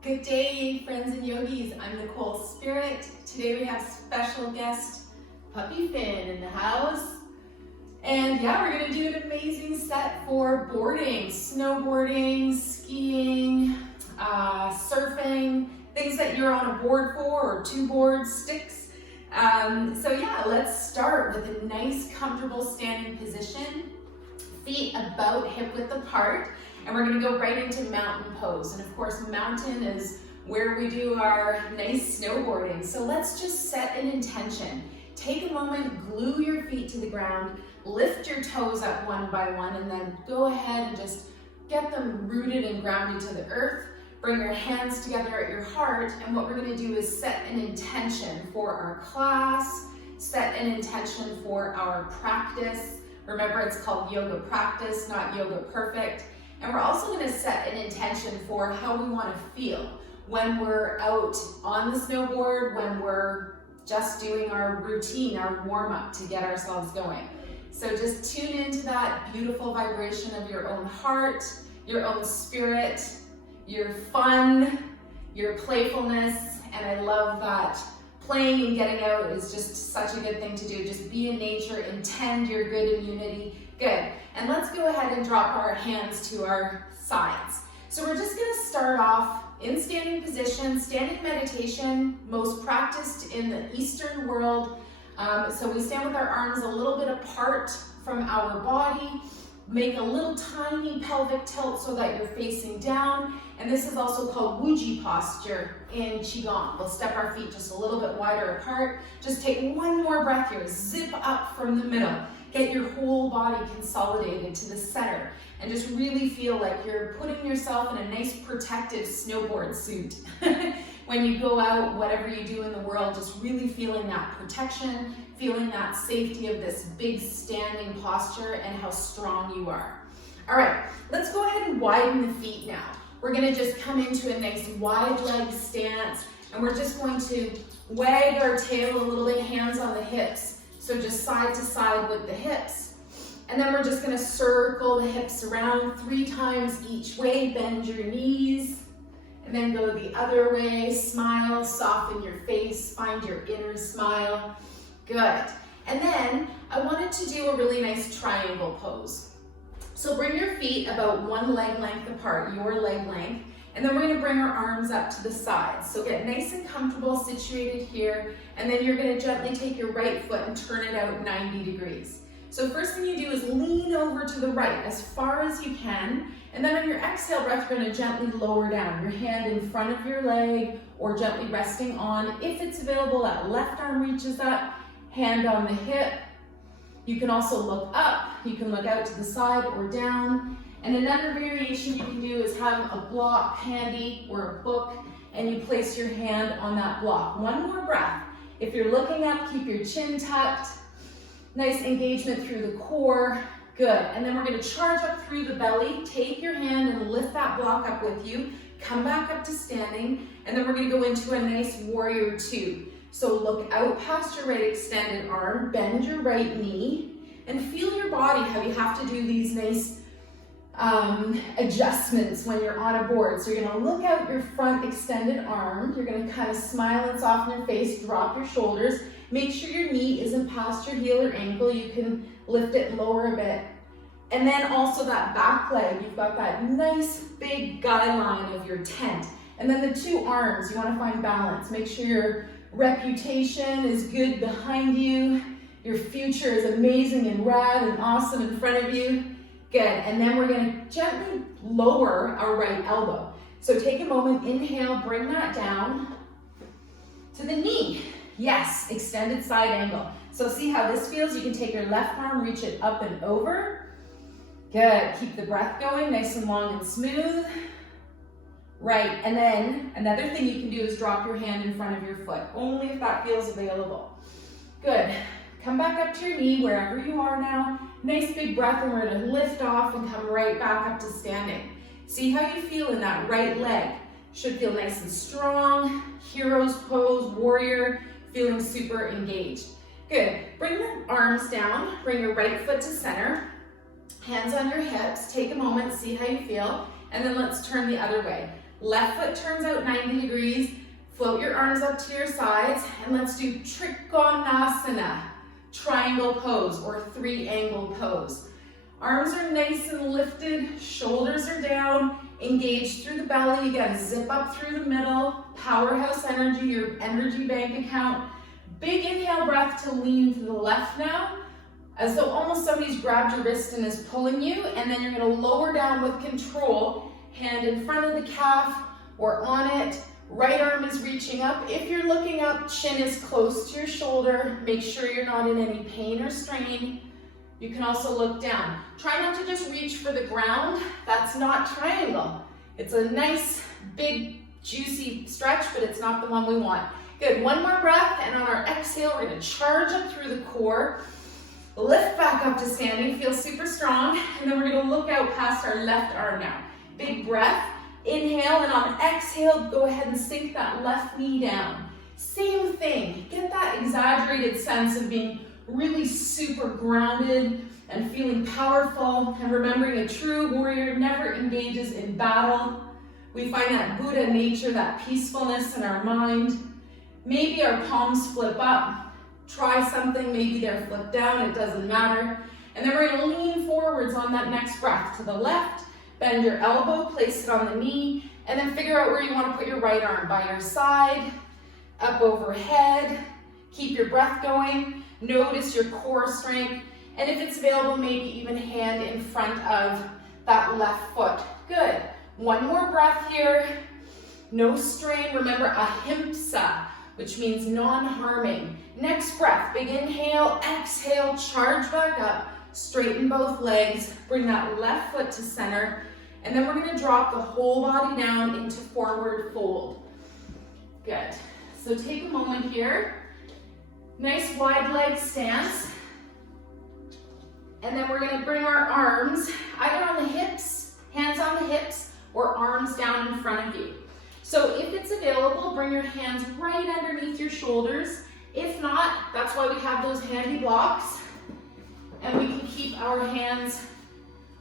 Good day, friends and yogis. I'm Nicole Spirit. Today we have special guest, Puppy Finn, in the house. And yeah, we're gonna do an amazing set for boarding, snowboarding, skiing, surfing, things that you're on a board for, or two boards, sticks. So yeah, let's start with a nice, comfortable standing position. Feet about hip width apart. And we're gonna go right into mountain pose. And of course, mountain is where we do our nice snowboarding. So let's just set an intention. Take a moment, glue your feet to the ground, lift your toes up one by one, and then go ahead and just get them rooted and grounded to the earth. Bring your hands together at your heart. And what we're gonna do is set an intention for our class, set an intention for our practice. Remember, it's called yoga practice, not yoga perfect. And we're also going to set an intention for how we want to feel when we're out on the snowboard, when we're just doing our routine, our warm-up to get ourselves going. So just tune into that beautiful vibration of your own heart, your own spirit, your fun, your playfulness. And I love that playing and getting out is just such a good thing to do. Just be in nature, intend your good immunity. Good. And let's go ahead and drop our hands to our sides. So we're just going to start off in standing position, standing meditation, most practiced in the Eastern world. So we stand with our arms a little bit apart from our body. Make a little tiny pelvic tilt so that you're facing down. And this is also called Wuji posture in Qigong. We'll step our feet just a little bit wider apart. Just take one more breath here. Zip up from the middle. Get your whole body consolidated to the center. And just really feel like you're putting yourself in a nice protective snowboard suit. When you go out, whatever you do in the world, just really feeling that protection, feeling that safety of this big standing posture and how strong you are. All right, let's go ahead and widen the feet now. We're gonna just come into a nice wide leg stance, and we're just going to wag our tail a little bit, hands on the hips. So just side to side with the hips. And then we're just gonna circle the hips around 3 times each way, bend your knees, and then go the other way, smile, soften your face, find your inner smile. Good. And then I wanted to do a really nice triangle pose. So bring your feet about 1 leg length apart, your leg length, and then we're gonna bring our arms up to the sides. So get nice and comfortable situated here, and then you're gonna gently take your right foot and turn it out 90 degrees. So first thing you do is lean over to the right as far as you can, and then on your exhale breath, you're gonna gently lower down your hand in front of your leg or gently resting on, if it's available, that left arm reaches up, hand on the hip. You can also look up, you can look out to the side or down. And another variation you can do is have a block handy or a book, and you place your hand on that block. One more breath. If you're looking up, keep your chin tucked. Nice engagement through the core. Good. And then we're going to charge up through the belly. Take your hand and lift that block up with you. Come back up to standing. And then we're going to go into a nice warrior 2. So look out past your right extended arm, bend your right knee, and feel your body, how you have to do these nice adjustments when you're on a board. So you're gonna look out your front extended arm. You're gonna kind of smile and soften your face, drop your shoulders. Make sure your knee isn't past your heel or ankle. You can lift it lower a bit. And then also that back leg, you've got that nice big guy line of your tent. And then the 2 arms, you wanna find balance. Make sure your reputation is good behind you. Your future is amazing and rad and awesome in front of you. Good, and then we're gonna gently lower our right elbow. So take a moment, inhale, bring that down to the knee. Yes, extended side angle. So see how this feels? You can take your left arm, reach it up and over. Good, keep the breath going, nice and long and smooth. Right, and then another thing you can do is drop your hand in front of your foot, only if that feels available. Good. Come back up to your knee wherever you are now. Nice big breath, and we're going to lift off and come right back up to standing. See how you feel in that right leg. Should feel nice and strong. Hero's pose, warrior, feeling super engaged. Good. Bring the arms down. Bring your right foot to center. Hands on your hips. Take a moment, see how you feel. and then let's turn the other way. Left foot turns out 90 degrees, float your arms up to your sides, and let's do Trikonasana, triangle pose or 3-angle pose. Arms are nice and lifted, shoulders are down, engage through the belly, again, zip up through the middle, powerhouse energy, your energy bank account. Big inhale breath to lean to the left now, as though almost somebody's grabbed your wrist and is pulling you, and then you're gonna lower down with control, hand in front of the calf or on it, right arm is reaching up. If you're looking up, chin is close to your shoulder, make sure you're not in any pain or strain. You can also look down. Try not to just reach for the ground, that's not triangle. It's a nice, big, juicy stretch, but it's not the one we want. Good, one more breath, and on our exhale, we're gonna charge up through the core, lift back up to standing, feel super strong, and then we're gonna look out past our left arm now. Big breath, inhale, and on exhale, go ahead and sink that left knee down. Same thing, get that exaggerated sense of being really super grounded and feeling powerful, and remembering a true warrior never engages in battle. We find that Buddha nature, that peacefulness in our mind. Maybe our palms flip up. Try something, maybe they're flipped down, it doesn't matter. And then we're gonna lean forwards on that next breath to the left, bend your elbow, place it on the knee, and then figure out where you wanna put your right arm, by your side, up overhead. Keep your breath going, notice your core strength, and if it's available, maybe even hand in front of that left foot. Good, one more breath here, no strain. Remember, ahimsa, which means non-harming. Next breath, big inhale, exhale, charge back up, straighten both legs, bring that left foot to center, and then we're gonna drop the whole body down into forward fold. Good, so take a moment here, nice wide leg stance, and then we're gonna bring our arms either on the hips, hands on the hips, or arms down in front of you. So if it's available, bring your hands right underneath your shoulders. If not, that's why we have those handy blocks, and we can keep our hands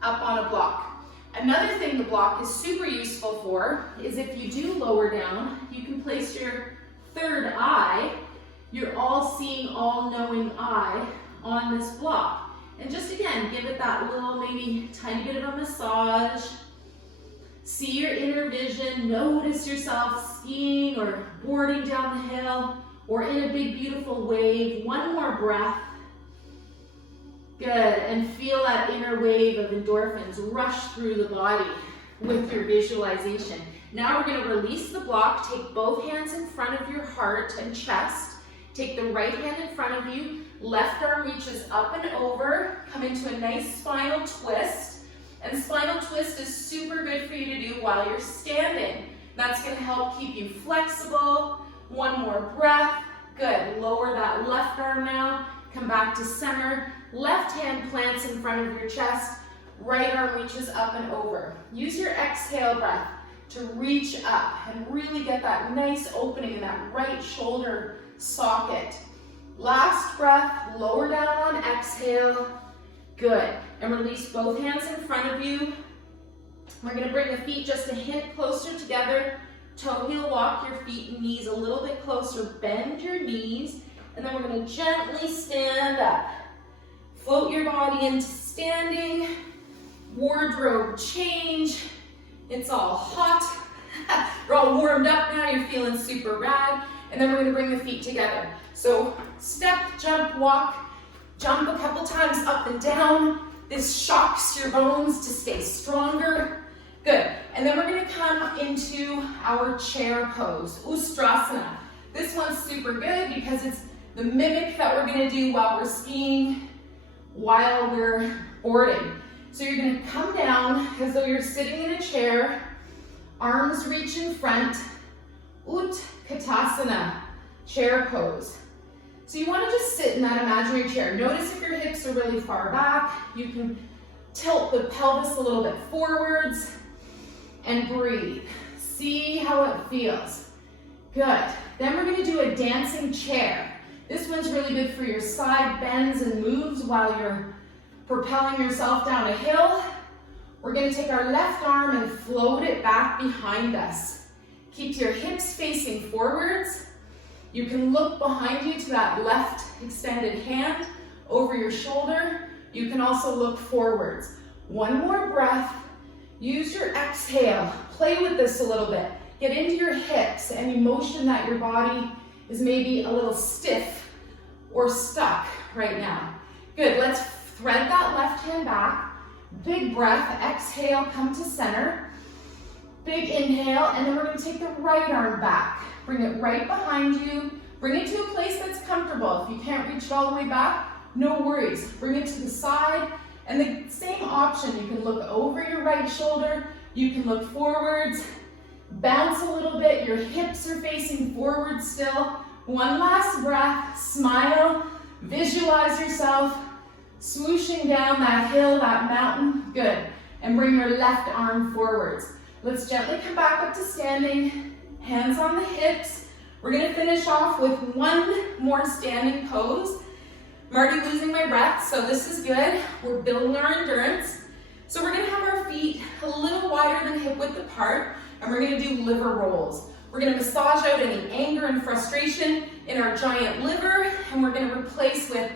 up on a block. Another thing the block is super useful for is if you do lower down, you can place your third eye, your all-seeing, all-knowing eye on this block. And just again, give it that little, maybe tiny bit of a massage. See your inner vision, notice yourself skiing or boarding down the hill or in a big, beautiful wave. One more breath. Good, and feel that inner wave of endorphins rush through the body with your visualization. Now we're gonna release the block, take both hands in front of your heart and chest, take the right hand in front of you, left arm reaches up and over, come into a nice spinal twist. And spinal twist is super good for you to do while you're standing. That's gonna help keep you flexible. One more breath. Good, lower that left arm now. Come back to center. Left hand plants in front of your chest. Right arm reaches up and over. Use your exhale breath to reach up and really get that nice opening in that right shoulder socket. Last breath, lower down on exhale. Good, and release both hands in front of you. We're gonna bring the feet just a hint closer together. Toe heel walk your feet and knees a little bit closer. Bend your knees, and then we're gonna gently stand up. Float your body into standing. Wardrobe change. It's all hot. We're all warmed up now, you're feeling super rad. And then we're gonna bring the feet together. So step, jump, walk. Jump a couple times up and down. This shocks your bones to stay stronger. Good, and then we're gonna come into our chair pose, Ustrasana. This one's super good because it's the mimic that we're gonna do while we're skiing, while we're boarding. So you're gonna come down as though you're sitting in a chair, arms reach in front, Utkatasana, chair pose. So you want to just sit in that imaginary chair. Notice if your hips are really far back. You can tilt the pelvis a little bit forwards and breathe. See how it feels. Good. Then we're going to do a dancing chair. This one's really good for your side bends and moves while you're propelling yourself down a hill We're gonna take our left arm and float it back behind us. Keep your hips facing forwards. You can look behind you to that left extended hand over your shoulder. You can also look forwards. One more breath. Use your exhale. Play with this a little bit. Get into your hips. Any motion that your body is maybe a little stiff or stuck right now. Good, let's thread that left hand back. Big breath, exhale, come to center. Big inhale, and then we're gonna take the right arm back. Bring it right behind you. Bring it to a place that's comfortable. If you can't reach it all the way back, no worries. Bring it to the side. And the same option, you can look over your right shoulder. You can look forwards. Bounce a little bit. Your hips are facing forward still. One last breath. Smile. Visualize yourself swooshing down that hill, that mountain. Good. And bring your left arm forwards. Let's gently come back up to standing. Hands on the hips. We're gonna finish off with one more standing pose. I'm already losing my breath, so this is good. We're building our endurance. So we're gonna have our feet a little wider than hip width apart, and we're gonna do liver rolls. We're gonna massage out any anger and frustration in our giant liver, and we're gonna replace with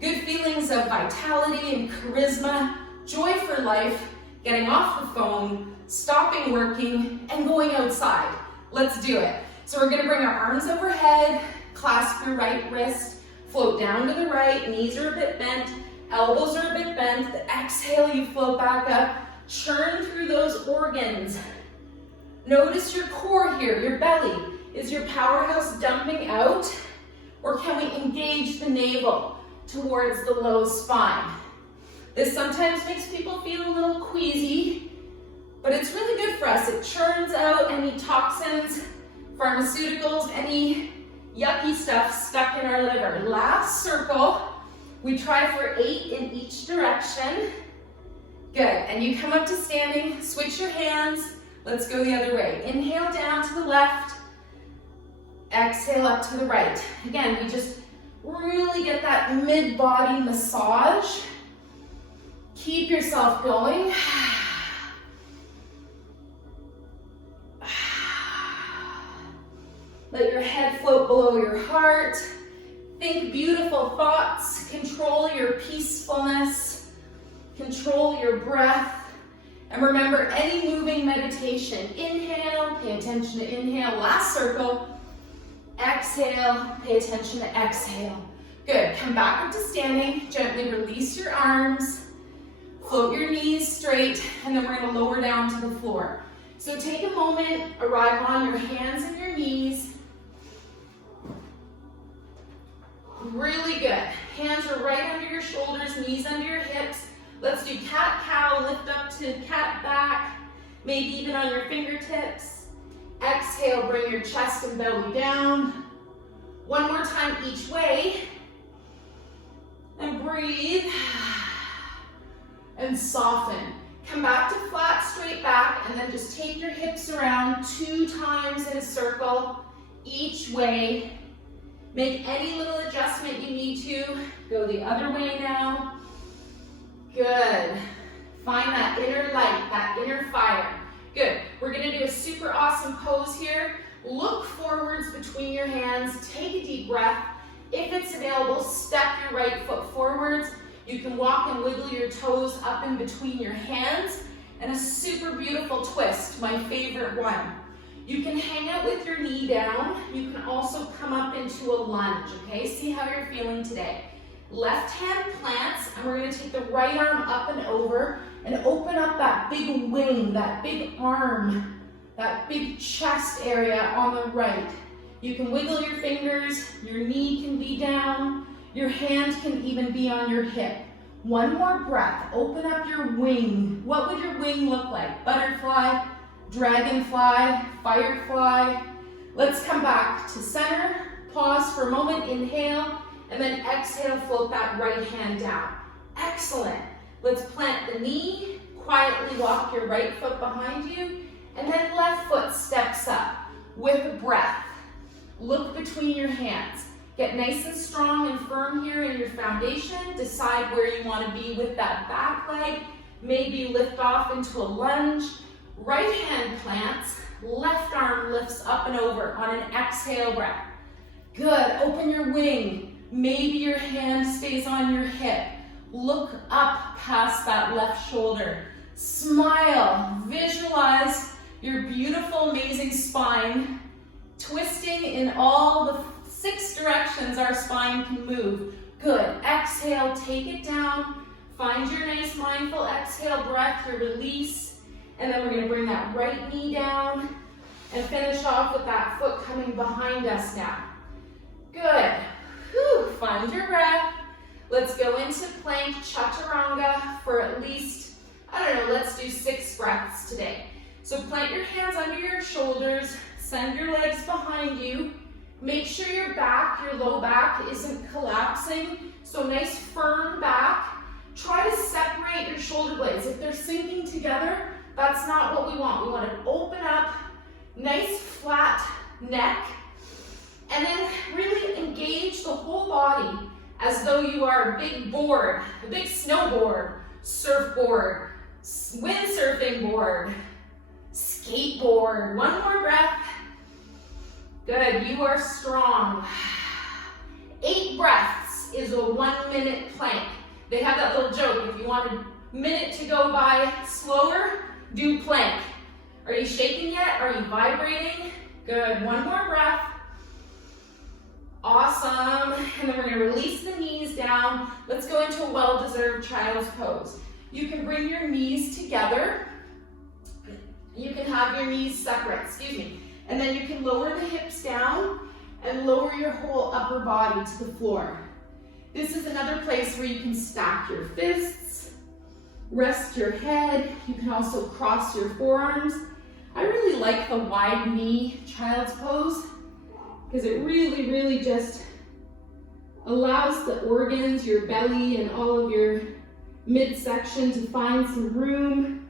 good feelings of vitality and charisma, joy for life, getting off the phone, stopping working, and going outside. Let's do it. So we're gonna bring our arms overhead, clasp your right wrist, float down to the right, knees are a bit bent, elbows are a bit bent. The exhale, you float back up, churn through those organs. Notice your core here, your belly. Is your powerhouse dumping out? Or can we engage the navel towards the low spine? This sometimes makes people feel a little queasy, but it's really good for us. It churns out any toxins, pharmaceuticals, any yucky stuff stuck in our liver. Last circle. We try for 8 in each direction. Good, and you come up to standing, switch your hands. Let's go the other way. Inhale down to the left. Exhale up to the right. Again, we just really get that mid-body massage. Keep yourself going. Let your head float below your heart. Think beautiful thoughts. Control your peacefulness. Control your breath. And remember, any moving meditation, inhale, pay attention to inhale. Last circle. Exhale, pay attention to exhale. Good, come back up to standing. Gently release your arms. Float your knees straight, and then we're gonna lower down to the floor. So take a moment, arrive on your hands and your knees. Really good. Hands are right under your shoulders, knees under your hips. Let's do cat-cow, lift up to cat back, maybe even on your fingertips. Exhale, bring your chest and belly down. One more time each way. And breathe. And soften. Come back to flat, straight back, and then just take your hips around 2 times in a circle, each way. Make any little adjustment you need to. Go the other way now. Good. Find that inner light, that inner fire. Good. We're gonna do a super awesome pose here. Look forwards between your hands. Take a deep breath. If it's available, step your right foot forwards. You can walk and wiggle your toes up in between your hands. And a super beautiful twist, my favorite one. You can hang out with your knee down. You can also come up into a lunge, okay? See how you're feeling today. Left hand plants, and we're gonna take the right arm up and over and open up that big wing, that big arm, that big chest area on the right. You can wiggle your fingers, your knee can be down, your hand can even be on your hip. One more breath, open up your wing. What would your wing look like? Butterfly, dragonfly, firefly. Let's come back to center, pause for a moment, inhale, and then exhale, float that right hand down. Excellent. Let's plant the knee, quietly walk your right foot behind you, and then left foot steps up with a breath. Look between your hands. Get nice and strong and firm here in your foundation. Decide where you want to be with that back leg. Maybe lift off into a lunge. Right hand plants, left arm lifts up and over on an exhale breath. Good, open your wing. Maybe your hand stays on your hip. Look up past that left shoulder. Smile, visualize your beautiful, amazing spine twisting in all the 6 directions our spine can move. Good, exhale, take it down. Find your nice mindful exhale breath, your release. And then we're gonna bring that right knee down and finish off with that foot coming behind us now. Good, whew, find your breath. Let's go into plank chaturanga for at least, I don't know, let's do 6 breaths today. So plant your hands under your shoulders, send your legs behind you. Make sure your back, your low back isn't collapsing. So nice firm back. Try to separate your shoulder blades. If they're sinking together, that's not what we want. We want to open up, nice flat neck, and then really engage the whole body as though you are a big board, a big snowboard, surfboard, windsurfing board, skateboard. One more breath. Good, you are strong. 8 breaths is a 1-minute plank. They have that little joke, if you want a minute to go by slower, do plank. Are you shaking yet? Are you vibrating? Good, one more breath. Awesome, and then we're gonna release the knees down. Let's go into a well-deserved child's pose. You can bring your knees together. You can have your knees separate, and then you can lower the hips down and lower your whole upper body to the floor. This is another place where you can stack your fists, rest your head. You can also cross your forearms. I really like the wide knee child's pose because it really just allows the organs, your belly and all of your midsection to find some room.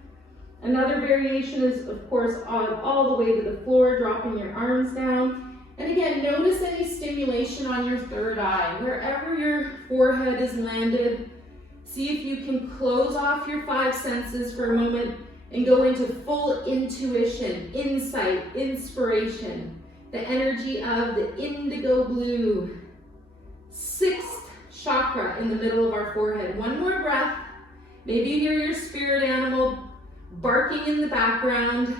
Another variation is, of course, on all the way to the floor, dropping your arms down. And again, notice any stimulation on your third eye. Wherever your forehead is landed, see if you can close off your 5 senses for a moment and go into full intuition, insight, inspiration, the energy of the indigo blue. 6th chakra in the middle of our forehead. One more breath. Maybe you hear your spirit animal barking in the background.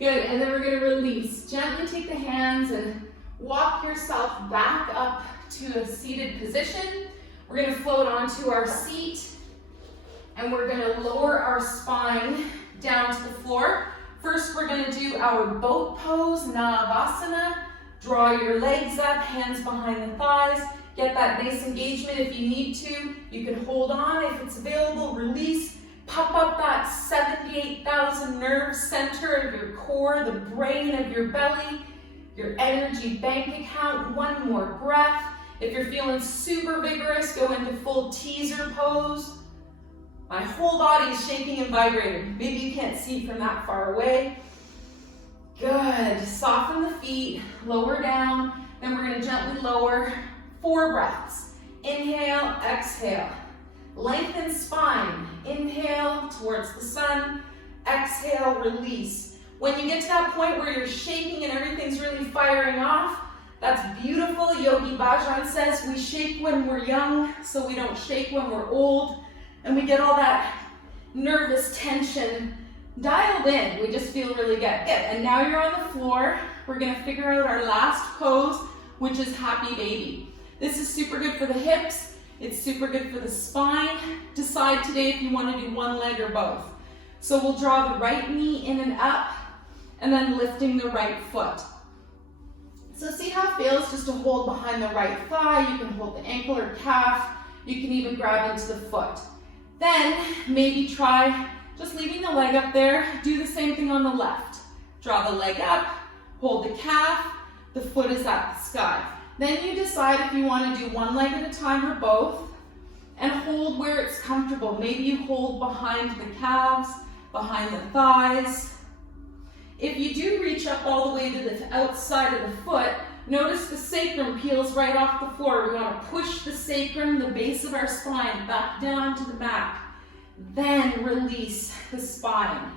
Good, and then we're gonna release. Gently take the hands and walk yourself back up to a seated position. We're gonna float onto our seat and we're gonna lower our spine down to the floor. First, we're gonna do our boat pose, Navasana. Draw your legs up, hands behind the thighs. Get that nice engagement if you need to. You can hold on if it's available, release. Pump up that 78,000 nerve center of your core, the brain of your belly, your energy bank account. One more breath. If you're feeling super vigorous, go into full teaser pose. My whole body is shaking and vibrating. Maybe you can't see from that far away. Good. Soften the feet, lower down. Then we're going to gently lower. 4 breaths. Inhale, exhale. Lengthen spine. Inhale towards the sun. Exhale, release. When you get to that point where you're shaking and everything's really firing off, that's beautiful. Yogi Bhajan says we shake when we're young, so we don't shake when we're old. And we get all that nervous tension dialed in. We just feel really good. Good. And now you're on the floor. We're going to figure out our last pose, which is happy baby. This is super good for the hips. It's super good for the spine. Decide today if you want to do one leg or both. So we'll draw the right knee in and up, and then lifting the right foot. So see how it feels just to hold behind the right thigh. You can hold the ankle or calf. You can even grab into the foot. Then maybe try just leaving the leg up there. Do the same thing on the left. Draw the leg up, hold the calf, the foot is at the sky. Then you decide if you want to do one leg at a time or both, and hold where it's comfortable. Maybe you hold behind the calves, behind the thighs. If you do reach up all the way to the outside of the foot, notice the sacrum peels right off the floor. We want to push the sacrum, the base of our spine, back down to the back. Then release the spine.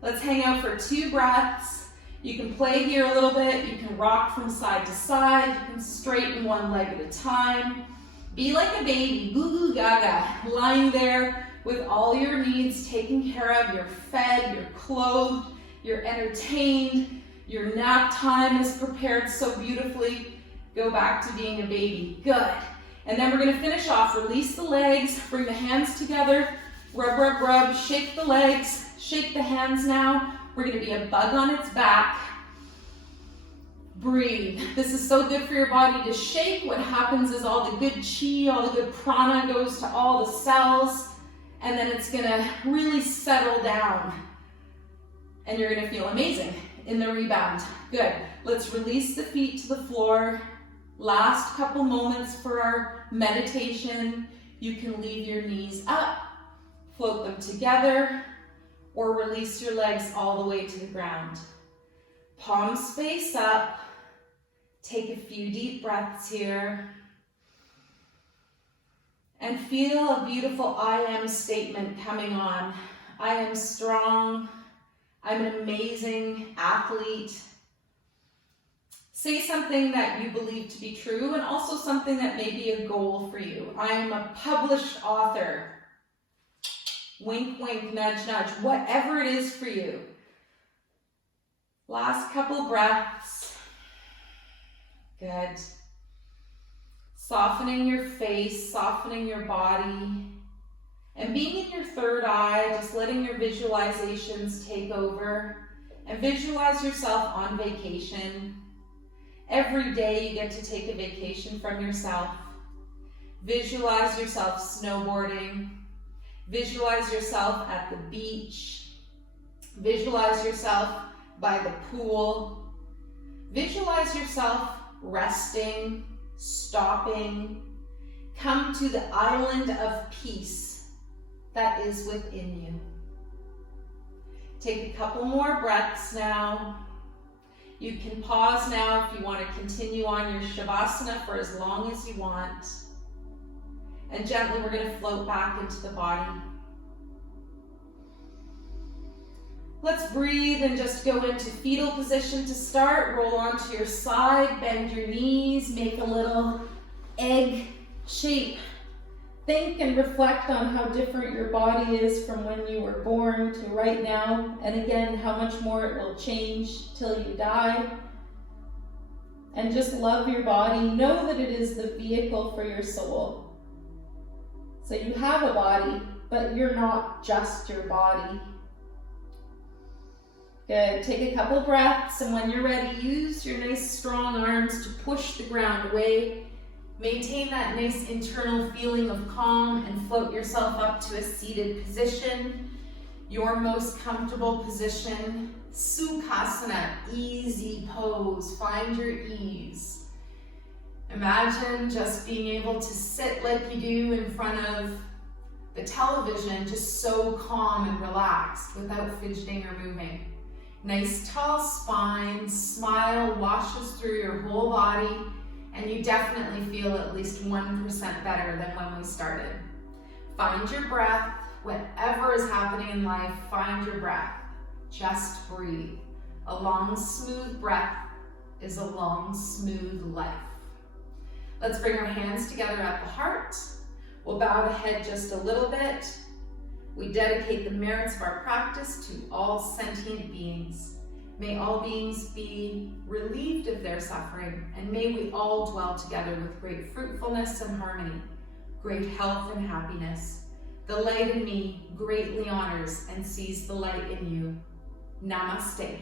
Let's hang out for 2 breaths. You can play here a little bit. You can rock from side to side. You can straighten one leg at a time. Be like a baby, goo goo gaga, lying there with all your needs taken care of. You're fed, you're clothed, you're entertained, your nap time is prepared so beautifully. Go back to being a baby. Good. And then we're going to finish off. Release the legs, bring the hands together, rub, rub, rub, shake the legs, shake the hands now. We're going to be a bug on its back. Breathe. This is so good for your body to shake. What happens is all the good chi, all the good prana goes to all the cells, and then it's going to really settle down. And you're going to feel amazing in the rebound. Good. Let's release the feet to the floor. Last couple moments for our meditation. You can leave your knees up, float them together, or release your legs all the way to the ground. Palms face up. Take a few deep breaths here. And feel a beautiful I am statement coming on. I am strong. I'm an amazing athlete. Say something that you believe to be true and also something that may be a goal for you. I am a published author. Wink, wink, nudge, nudge, whatever it is for you. Last couple breaths. Good. Softening your face, softening your body, and being in your third eye, just letting your visualizations take over. And visualize yourself on vacation. Every day you get to take a vacation from yourself. Visualize yourself snowboarding. Visualize yourself at the beach. Visualize yourself by the pool. Visualize yourself resting, stopping. Come to the island of peace that is within you. Take a couple more breaths now. You can pause now if you want to continue on your Shavasana for as long as you want. And gently we're going to float back into the body. Let's breathe and just go into fetal position to start. Roll onto your side, bend your knees, make a little egg shape. Think and reflect on how different your body is from when you were born to right now. And again, how much more it will change till you die. And just love your body. Know that it is the vehicle for your soul. So you have a body, but you're not just your body. Good. Take a couple breaths, and when you're ready, use your nice strong arms to push the ground away. Maintain that nice internal feeling of calm and float yourself up to a seated position. Your most comfortable position. Sukhasana, easy pose. Find your ease. Imagine just being able to sit like you do in front of the television, just so calm and relaxed without fidgeting or moving. Nice tall spine, smile washes through your whole body, and you definitely feel at least 1% better than when we started. Find your breath. Whatever is happening in life, find your breath. Just breathe. A long, smooth breath is a long, smooth life. Let's bring our hands together at the heart. We'll bow the head just a little bit. We dedicate the merits of our practice to all sentient beings. May all beings be relieved of their suffering, and may we all dwell together with great fruitfulness and harmony, great health and happiness. The light in me greatly honors and sees the light in you. Namaste.